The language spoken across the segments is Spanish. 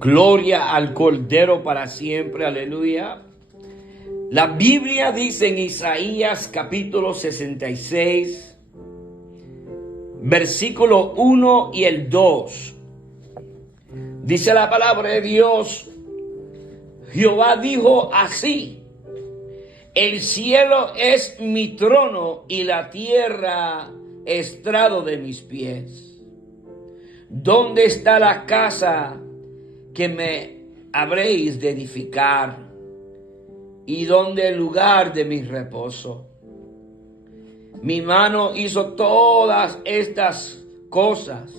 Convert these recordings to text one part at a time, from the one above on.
Gloria al Cordero para siempre, aleluya. La Biblia dice en Isaías capítulo 66, versículo 1 y el 2. Dice la palabra de Dios, Jehová dijo así: el cielo es mi trono y la tierra estrado de mis pies. ¿Dónde está la casa que me habréis de edificar? ¿Y dónde el lugar de mi reposo? Mi mano hizo todas estas cosas,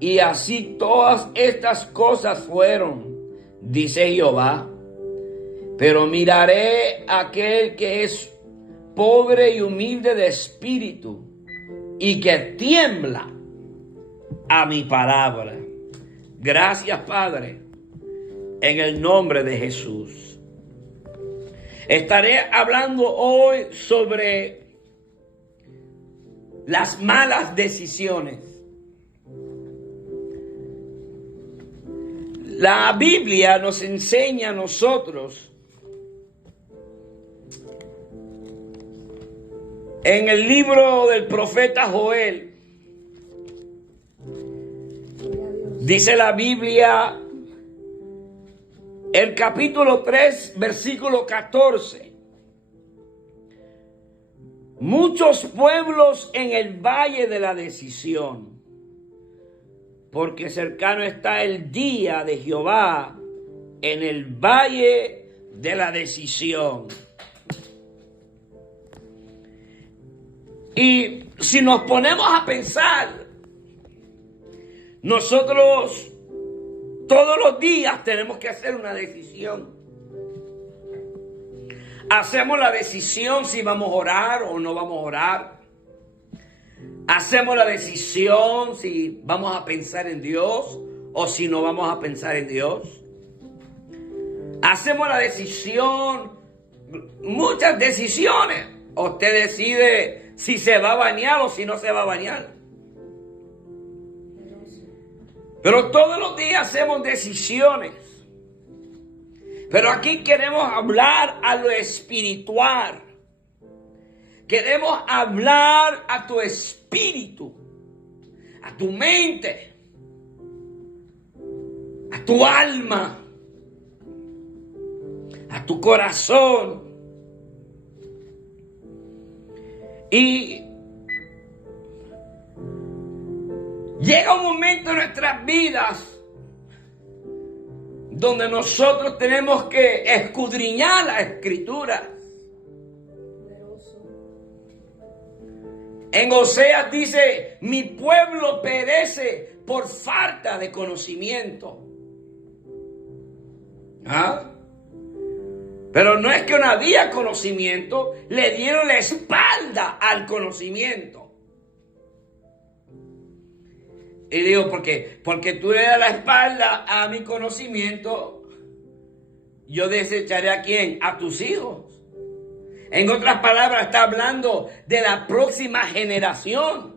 y así todas estas cosas fueron, dice Jehová. Pero miraré a aquel que es pobre y humilde de espíritu, y que tiembla a mi palabra. Gracias, Padre, en el nombre de Jesús. Estaré hablando hoy sobre las malas decisiones. La Biblia nos enseña a nosotros en el libro del profeta Joel. Dice la Biblia, el capítulo 3, versículo 14. Muchos pueblos en el valle de la decisión, porque cercano está el día de Jehová en el valle de la decisión. Y si nos ponemos a pensar, nosotros todos los días tenemos que hacer una decisión. Hacemos la decisión si vamos a orar o no vamos a orar. Hacemos la decisión si vamos a pensar en Dios o si no vamos a pensar en Dios. Hacemos la decisión, muchas decisiones. Usted decide si se va a bañar o si no se va a bañar. Pero todos los días hacemos decisiones. Pero aquí queremos hablar a lo espiritual. Queremos hablar a tu espíritu, a tu mente, a tu alma, a tu corazón. Y llega un momento en nuestras vidas donde nosotros tenemos que escudriñar la Escritura. En Oseas dice, mi pueblo perece por falta de conocimiento. ¿Ah? Pero no es que no había conocimiento, le dieron la espalda al conocimiento. Y digo, porque tú le das la espalda a mi conocimiento, yo desecharé ¿a quién? A tus hijos. En otras palabras, está hablando de la próxima generación.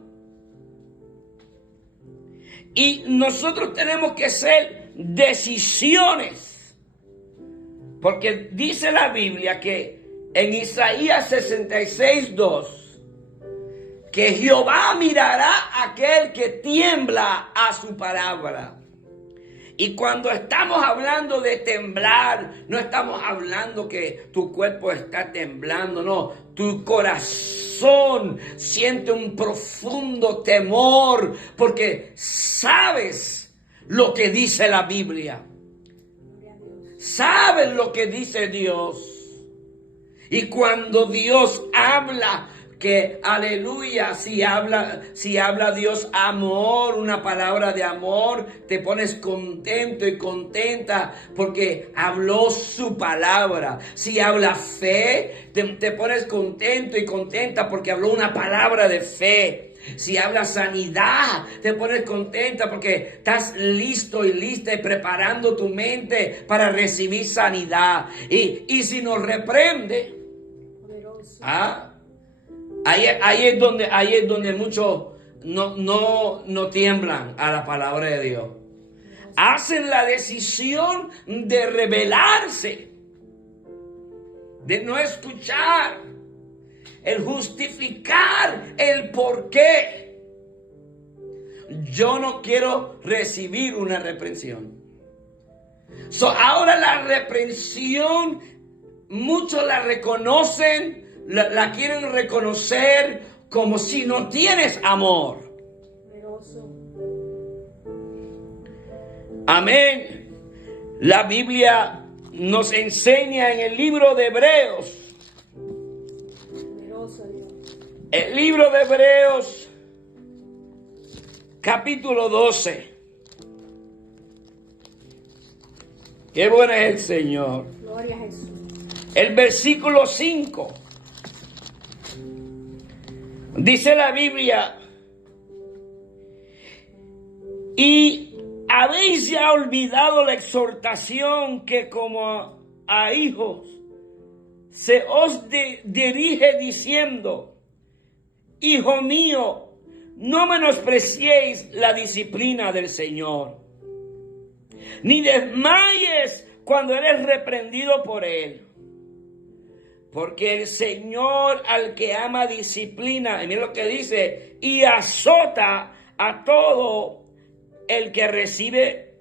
Y nosotros tenemos que hacer decisiones. Porque dice la Biblia que en Isaías 66, 2, que Jehová mirará a aquel que tiembla a su palabra. Y cuando estamos hablando de temblar, no estamos hablando que tu cuerpo está temblando, no. Tu corazón siente un profundo temor porque sabes lo que dice la Biblia. Sabes lo que dice Dios. Y cuando Dios habla, que aleluya, si habla Dios amor, una palabra de amor, te pones contento y contenta porque habló su palabra. Si habla fe, te pones contento y contenta porque habló una palabra de fe. Si habla sanidad, te pones contenta porque estás listo y lista y preparando tu mente para recibir sanidad. Y si nos reprende, ahí es donde muchos no tiemblan a la palabra de Dios. hacen la decisión de rebelarse, de no escuchar, el justificar el por qué. Yo no quiero recibir una reprensión. Ahora la reprensión, muchos la reconocen, la quieren reconocer como si no tienes amor. Amén. La Biblia nos enseña en el libro de Hebreos. El libro de Hebreos, capítulo 12. Qué bueno es el Señor. Gloria a Jesús. El versículo 5. Dice la Biblia: y habéis ya olvidado la exhortación que como a hijos se os dirige diciendo: hijo mío, no menospreciéis la disciplina del Señor, ni desmayes cuando eres reprendido por Él. Porque el Señor al que ama disciplina, y mira lo que dice, y azota a todo el que recibe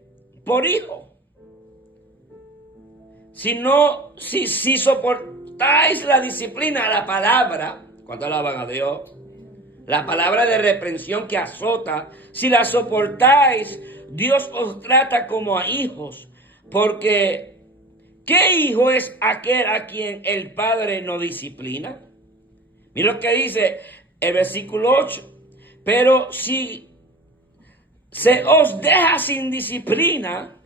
por hijo. Si soportáis la disciplina, la palabra, cuando alaban a Dios, la palabra de reprensión que azota, si la soportáis, Dios os trata como a hijos, porque ¿qué hijo es aquel a quien el Padre no disciplina? Mira lo que dice el versículo 8. Pero si se os deja sin disciplina,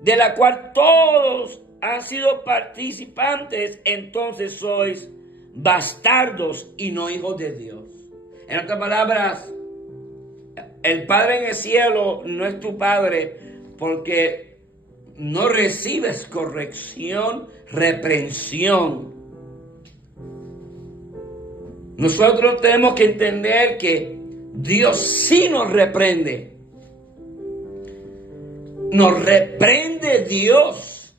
de la cual todos han sido participantes, entonces sois bastardos y no hijos de Dios. En otras palabras, el Padre en el cielo no es tu Padre porque no recibes corrección, reprensión. Nosotros tenemos que entender que Dios sí nos reprende. Nos reprende Dios.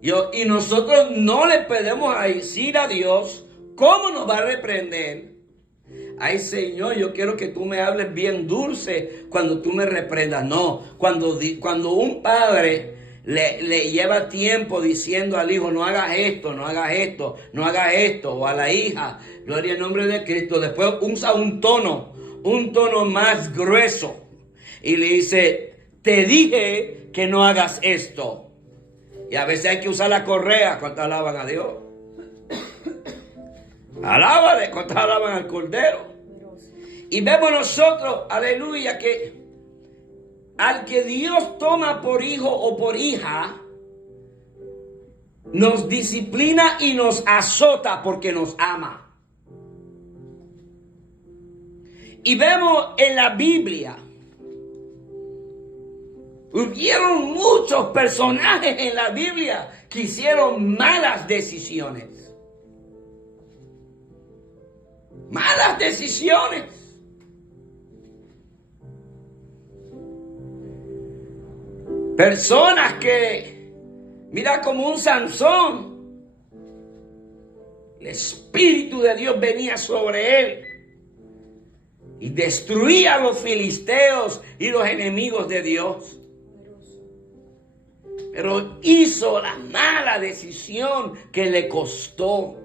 Y nosotros no le podemos decir a Dios cómo nos va a reprender. Ay, Señor, yo quiero que tú me hables bien dulce cuando tú me reprendas. No, cuando un padre le lleva tiempo diciendo al hijo, no hagas esto, no hagas esto, no hagas esto, o a la hija, gloria al nombre de Cristo, después usa un tono más grueso y le dice, te dije que no hagas esto. Y a veces hay que usar la correa cuando alaban a Dios. Alábale cuando alaban al Cordero. Y vemos nosotros, aleluya, que al que Dios toma por hijo o por hija, nos disciplina y nos azota porque nos ama. Y vemos en la Biblia, hubieron muchos personajes en la Biblia que hicieron malas decisiones. Malas decisiones. Personas que, mira, como un Sansón, el Espíritu de Dios venía sobre él y destruía a los filisteos y los enemigos de Dios. Pero hizo la mala decisión que le costó.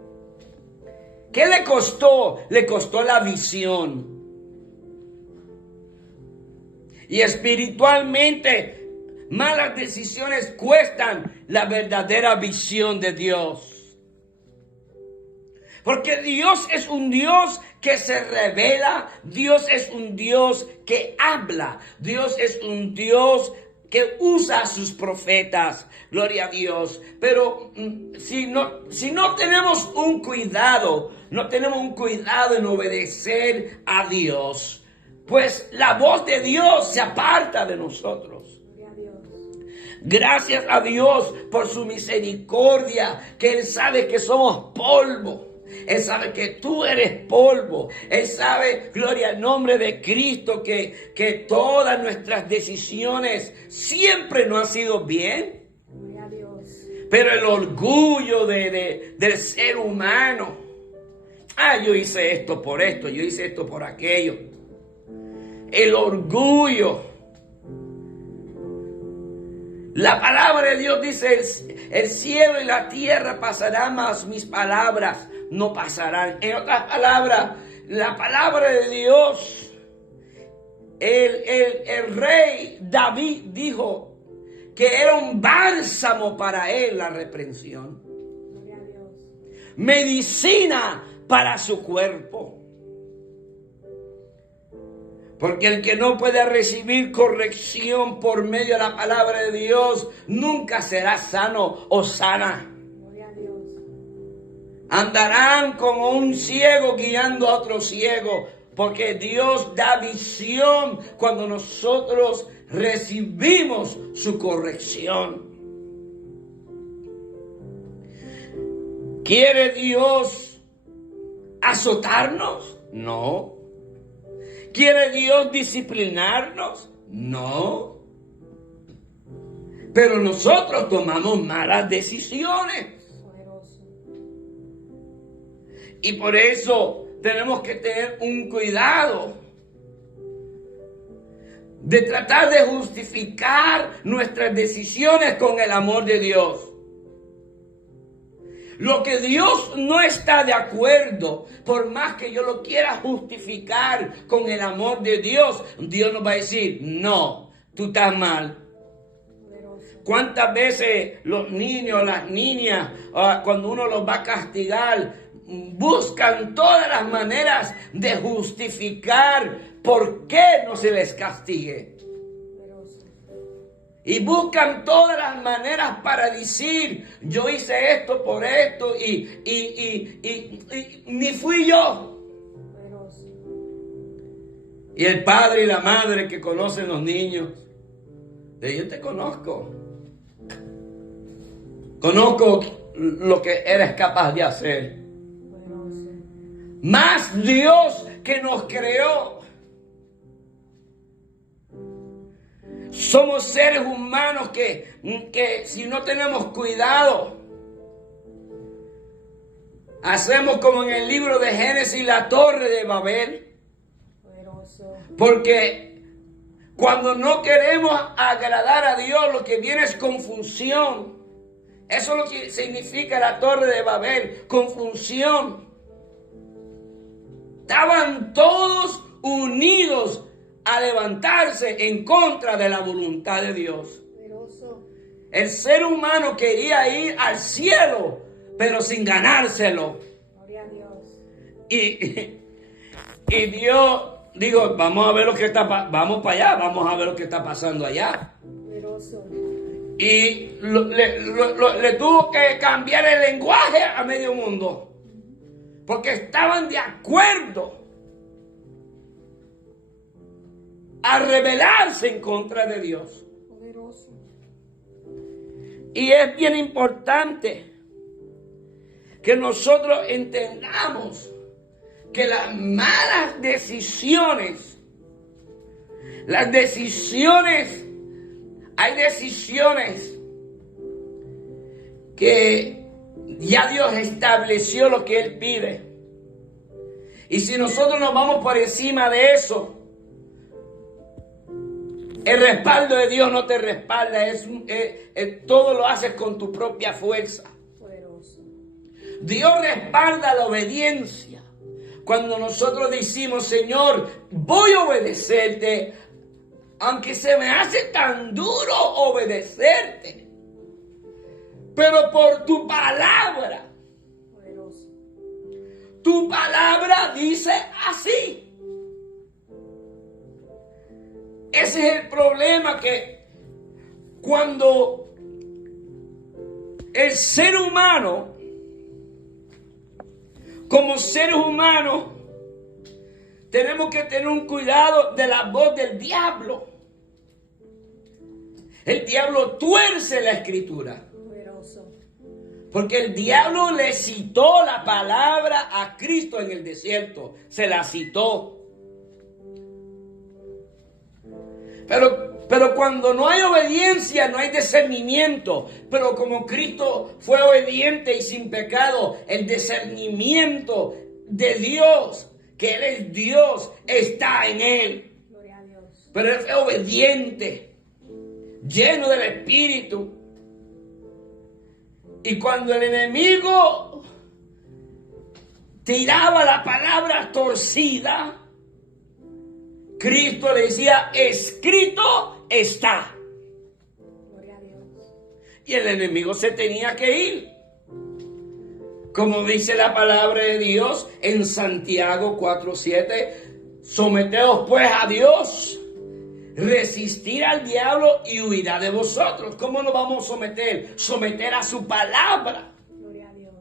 ¿Qué le costó? Le costó la visión. Y espiritualmente, malas decisiones cuestan la verdadera visión de Dios. Porque Dios es un Dios que se revela. Dios es un Dios que habla. Dios es un Dios que usa a sus profetas. Gloria a Dios. Pero si no tenemos un cuidado, no tenemos un cuidado en obedecer a Dios, pues la voz de Dios se aparta de nosotros. Gracias a Dios por su misericordia, que Él sabe que somos polvo. Él sabe que tú eres polvo. Él sabe, gloria al nombre de Cristo, que todas nuestras decisiones siempre no han sido bien. Gloria a Dios. Pero el orgullo del ser humano. Yo hice esto por esto, yo hice esto por aquello. El orgullo. La palabra de Dios dice, el cielo y la tierra pasarán, mas mis palabras no pasarán. En otras palabras, la palabra de Dios, el rey David dijo que era un bálsamo para él la reprensión. Gloria a Dios. Medicina para su cuerpo. Porque el que no puede recibir corrección por medio de la palabra de Dios, nunca será sano o sana. Gloria a Dios. Andarán como un ciego guiando a otro ciego. Porque Dios da visión cuando nosotros recibimos su corrección. ¿Quiere Dios azotarnos? No. ¿Quiere Dios disciplinarnos? No. Pero nosotros tomamos malas decisiones. Poderoso. Y por eso tenemos que tener un cuidado de tratar de justificar nuestras decisiones con el amor de Dios. Lo que Dios no está de acuerdo, por más que yo lo quiera justificar con el amor de Dios, Dios nos va a decir, no, tú estás mal. Poderoso. ¿Cuántas veces los niños, las niñas, cuando uno los va a castigar, buscan todas las maneras de justificar por qué no se les castigue? Y buscan todas las maneras para decir, yo hice esto por esto y ni fui yo. Poderoso. Y el padre y la madre que conocen los niños, yo te conozco. Conozco lo que eres capaz de hacer. Poderoso. Más Dios que nos creó. Somos seres humanos que si no tenemos cuidado, hacemos como en el libro de Génesis, la torre de Babel. Poderoso. Porque cuando no queremos agradar a Dios, lo que viene es confusión. Eso es lo que significa la torre de Babel, confusión. Estaban todos unidos a levantarse en contra de la voluntad de Dios. Poderoso. El ser humano quería ir al cielo, pero sin ganárselo. Gloria a Dios. Y Dios digo, vamos a ver lo que vamos para allá, vamos a ver lo que está pasando allá. Poderoso. Y le tuvo que cambiar el lenguaje a medio mundo, porque estaban de acuerdo a rebelarse en contra de Dios. Poderoso. Y es bien importante que nosotros entendamos que las malas decisiones, hay decisiones que ya Dios estableció lo que Él pide. Y si nosotros nos vamos por encima de eso, el respaldo de Dios no te respalda, todo lo haces con tu propia fuerza. Poderoso. Dios respalda la obediencia. Cuando nosotros decimos, Señor, voy a obedecerte, aunque se me hace tan duro obedecerte, pero por tu palabra. Poderoso. Tu palabra dice así. Ese es el problema, que cuando el ser humano, como seres humanos, tenemos que tener un cuidado de la voz del diablo. El diablo tuerce la escritura. Poderoso. Porque el diablo le citó la palabra a Cristo en el desierto. Se la citó. Pero cuando no hay obediencia, no hay discernimiento. Pero como Cristo fue obediente y sin pecado, el discernimiento de Dios, que Él es Dios, está en Él. Gloria a Dios. Pero Él fue obediente, lleno del Espíritu. Y cuando el enemigo tiraba la palabra torcida, Cristo le decía, escrito está. Gloria a Dios. Y el enemigo se tenía que ir. Como dice la palabra de Dios en Santiago 4:7, someteos pues a Dios, resistir al diablo y huirá de vosotros. ¿Cómo nos vamos a someter? Someter a su palabra. Gloria a Dios.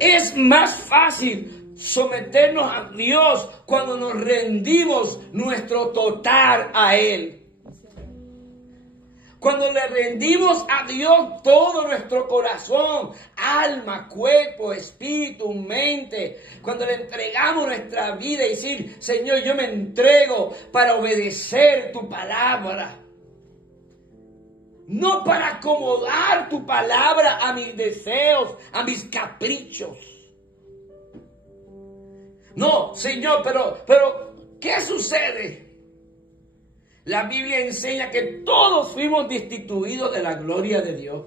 Es más fácil someternos a Dios cuando nos rendimos nuestro total a Él. Cuando le rendimos a Dios todo nuestro corazón, alma, cuerpo, espíritu, mente. Cuando le entregamos nuestra vida y decir, Señor, yo me entrego para obedecer tu palabra. No para acomodar tu palabra a mis deseos, a mis caprichos. No, Señor, pero ¿qué sucede? La Biblia enseña que todos fuimos destituidos de la gloria de Dios.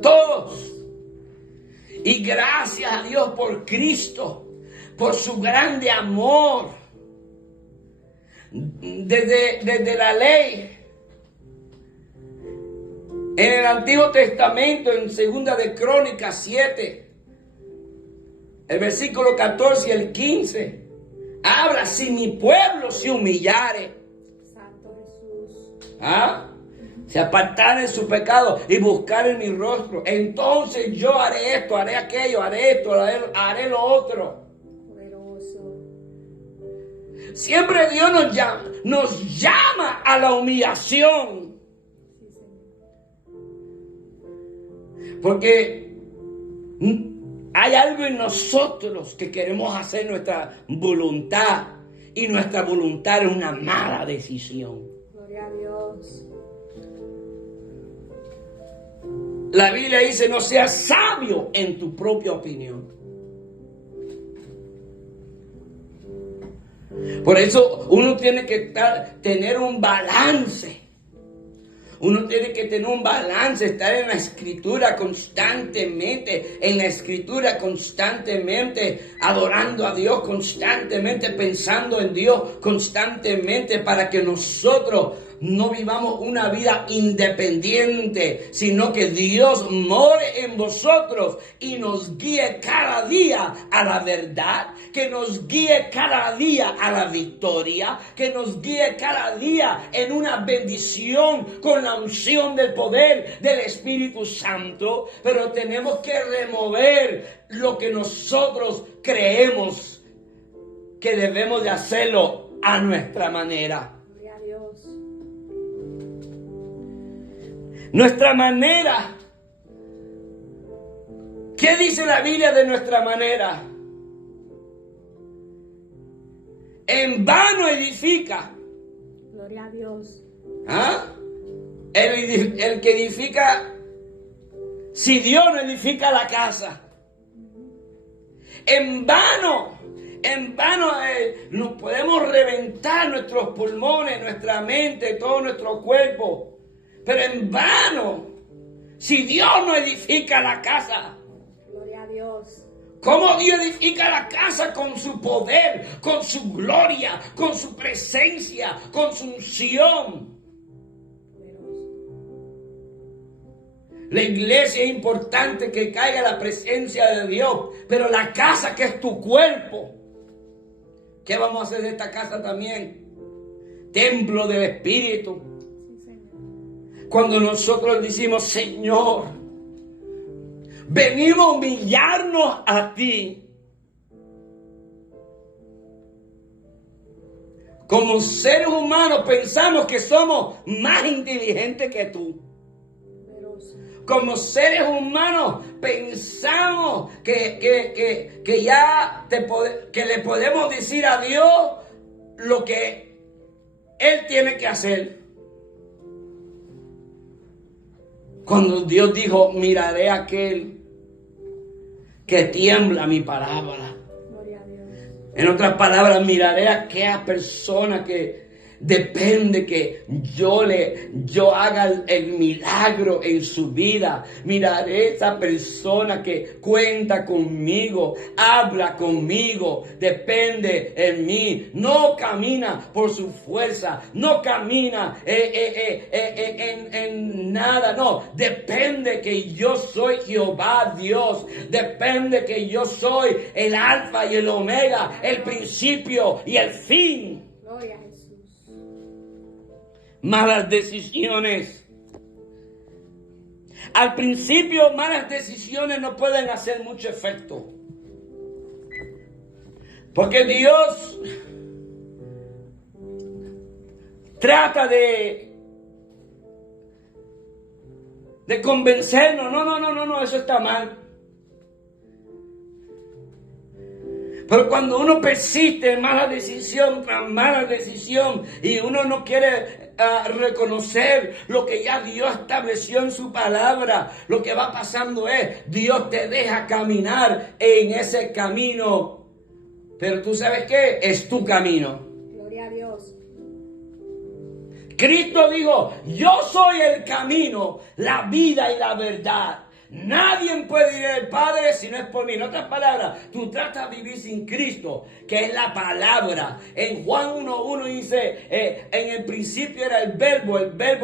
Todos. Y gracias a Dios por Cristo, por su grande amor. Desde la ley. En el Antiguo Testamento, en 2 de Crónicas 7, el versículo 14 y el 15, habla, si mi pueblo se humillare, Santo Jesús. se apartare de su pecado y buscar mi rostro, entonces yo haré esto, haré aquello, haré esto, haré lo otro. Poderoso. Siempre Dios nos llama a la humillación. Sí, Señor. Porque hay algo en nosotros que queremos hacer nuestra voluntad. Y nuestra voluntad es una mala decisión. Gloria a Dios. La Biblia dice, no seas sabio en tu propia opinión. Por eso uno tiene que tener un balance. Uno tiene que tener un balance, estar en la escritura constantemente, adorando a Dios constantemente, pensando en Dios constantemente, para que nosotros no vivamos una vida independiente, sino que Dios more en vosotros y nos guíe cada día a la verdad, que nos guíe cada día a la victoria, que nos guíe cada día en una bendición con la unción del poder del Espíritu Santo. Pero tenemos que remover lo que nosotros creemos que debemos de hacerlo a nuestra manera. Gloria a Dios. Nuestra manera. ¿Qué dice la Biblia de nuestra manera? En vano edifica. Gloria a Dios. El que edifica, si Dios no edifica la casa. En vano nos podemos reventar nuestros pulmones, nuestra mente, todo nuestro cuerpo. Pero en vano, si Dios no edifica la casa. Gloria a Dios. ¿Cómo Dios edifica la casa? Con su poder, con su gloria, con su presencia, con su unción. La iglesia es importante que caiga la presencia de Dios, pero la casa que es tu cuerpo, ¿qué vamos a hacer de esta casa también? Templo del Espíritu. Sí, Señor. Cuando nosotros decimos, Señor, venimos a humillarnos a ti. Como seres humanos pensamos que somos más inteligentes que tú. Poderoso. como seres humanos pensamos que ya que le podemos decir a Dios lo que Él tiene que hacer. Cuando Dios dijo, miraré a aquel que tiembla mi palabra. Gloria a Dios. En otras palabras, miraré a aquella persona que depende que yo haga el milagro en su vida. Miraré a esa persona que cuenta conmigo, habla conmigo, depende en mí. No camina por su fuerza, no camina en nada, no. Depende que yo soy Jehová Dios. Depende que yo soy el alfa y el omega, el principio y el fin. Gloria a Jesús. Malas decisiones. Al principio, malas decisiones no pueden hacer mucho efecto. Porque Dios trata de convencernos. No, eso está mal. Pero cuando uno persiste en mala decisión tras mala decisión y uno no quiere reconocer lo que ya Dios estableció en su palabra, lo que va pasando es, Dios te deja caminar en ese camino. Pero tú sabes qué, es tu camino. Gloria a Dios. Cristo dijo, yo soy el camino, la vida y la verdad. Nadie puede ir al Padre si no es por mí. En otras palabras, tú tratas de vivir sin Cristo, que es la palabra. En Juan 1:1 dice, en el principio era el verbo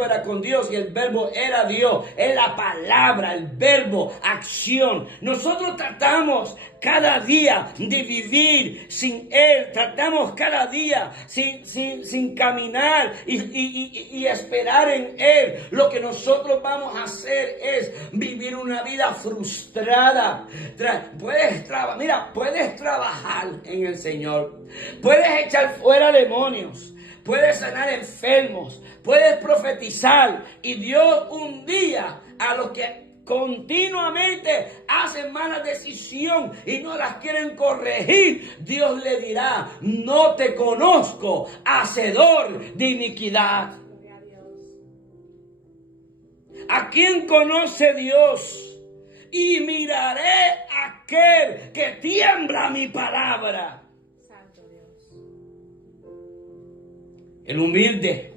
era con Dios y el verbo era Dios. Es la palabra, el verbo, acción. Nosotros tratamos cada día de vivir sin Él. Tratamos cada día sin caminar y esperar en Él. Lo que nosotros vamos a hacer es vivir una vida frustrada. Puedes trabajar en el Señor. Puedes echar fuera demonios. Puedes sanar enfermos. Puedes profetizar. Y Dios un día a los que continuamente hacen mala decisión y no las quieren corregir, Dios le dirá, no te conozco, hacedor de iniquidad. Gloria a Dios. ¿A quién conoce Dios? Y miraré a aquel que tiembla mi palabra. Santo Dios. El humilde.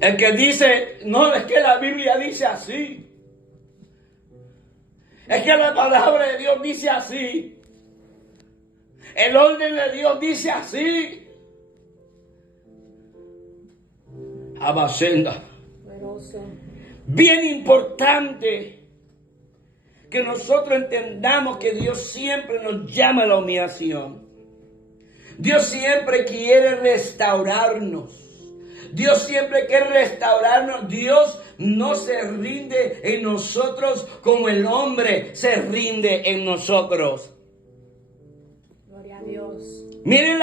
El que dice, no, es que la Biblia dice así. Es que la palabra de Dios dice así. El orden de Dios dice así. Abasenda. Poderoso. Bien importante que nosotros entendamos que Dios siempre nos llama a la humillación. Dios siempre quiere restaurarnos. Dios siempre quiere restaurarnos. Dios no se rinde en nosotros como el hombre se rinde en nosotros. Gloria a Dios. Mire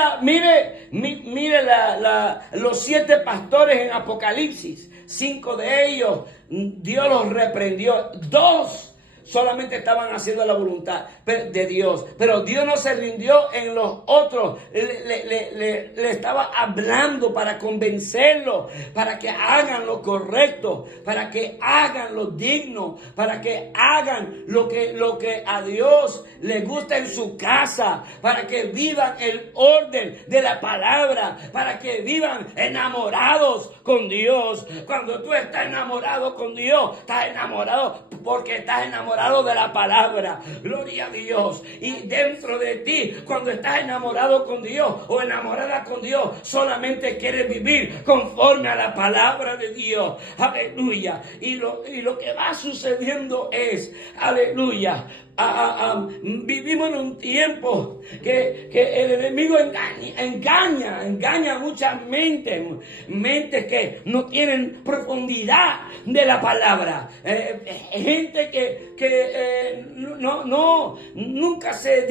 los 7 pastores en Apocalipsis. 5 de ellos Dios los reprendió. 2 solamente estaban haciendo la voluntad de Dios. Pero Dios no se rindió en los otros. Le estaba hablando para convencerlos, para que hagan lo correcto, para que hagan lo digno, para que hagan lo que a Dios le gusta en su casa, para que vivan el orden de la palabra, para que vivan enamorados con Dios. Cuando tú estás enamorado con Dios, estás enamorado porque estás enamorado de la palabra. Gloria a Dios. Y dentro de ti, cuando estás enamorado con Dios o enamorada con Dios, solamente quieres vivir conforme a la palabra de Dios. Aleluya. Y lo que va sucediendo es, aleluya, vivimos en un tiempo que el enemigo engaña muchas mentes que no tienen profundidad de la palabra, gente que nunca se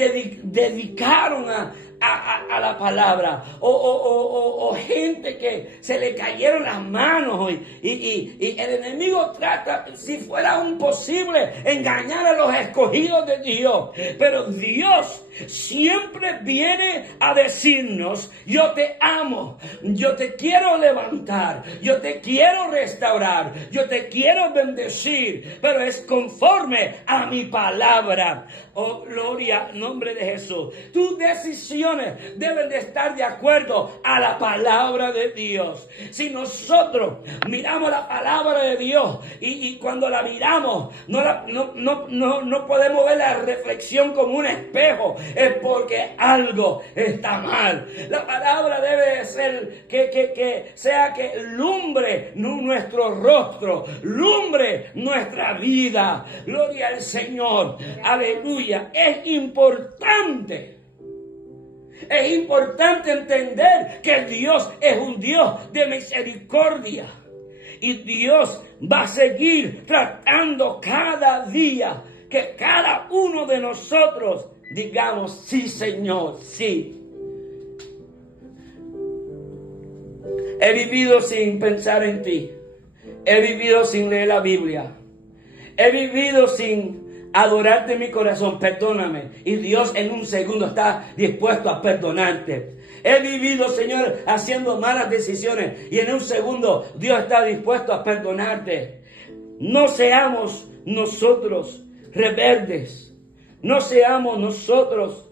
dedicaron a la palabra, o gente que se le cayeron las manos y el enemigo trata, si fuera un posible, engañar a los escogidos de Dios. Pero Dios siempre viene a decirnos: yo te amo, yo te quiero levantar, yo te quiero restaurar, yo te quiero bendecir, pero es conforme a mi palabra. Oh, gloria, nombre de Jesús. Tus decisiones deben de estar de acuerdo a la palabra de Dios. Si nosotros miramos la palabra de Dios y cuando la miramos no podemos ver la reflexión como un espejo, es porque algo está mal. La palabra debe ser que sea que lumbre nuestro rostro, lumbre nuestra vida. Gloria al Señor. Aleluya. Es importante entender que Dios es un Dios de misericordia. Y Dios va a seguir tratando cada día que cada uno de nosotros digamos: sí, Señor, sí. He vivido sin pensar en ti. He vivido sin leer la Biblia. He vivido sin adorarte en mi corazón. Perdóname. Y Dios en un segundo está dispuesto a perdonarte. He vivido, Señor, haciendo malas decisiones y en un segundo Dios está dispuesto a perdonarte. No seamos nosotros rebeldes. No seamos nosotros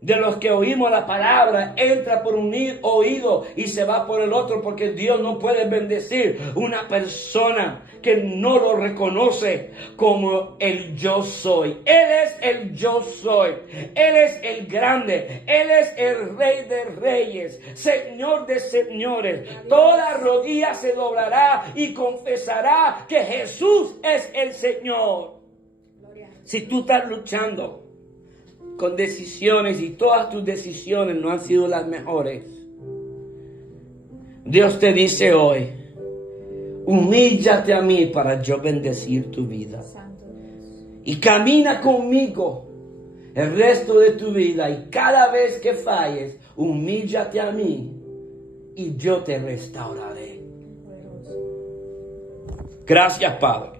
de los que oímos la palabra, entra por un oído y se va por el otro, porque Dios no puede bendecir una persona que no lo reconoce como el yo soy. Él es el yo soy. Él es el grande. Él es el Rey de reyes, Señor de señores. Toda rodilla se doblará y confesará que Jesús es el Señor. Si tú estás luchando con decisiones y todas tus decisiones no han sido las mejores, Dios te dice hoy: humíllate a mí para yo bendecir tu vida. Y camina conmigo el resto de tu vida. Y cada vez que falles, humíllate a mí y yo te restauraré. Gracias, Padre.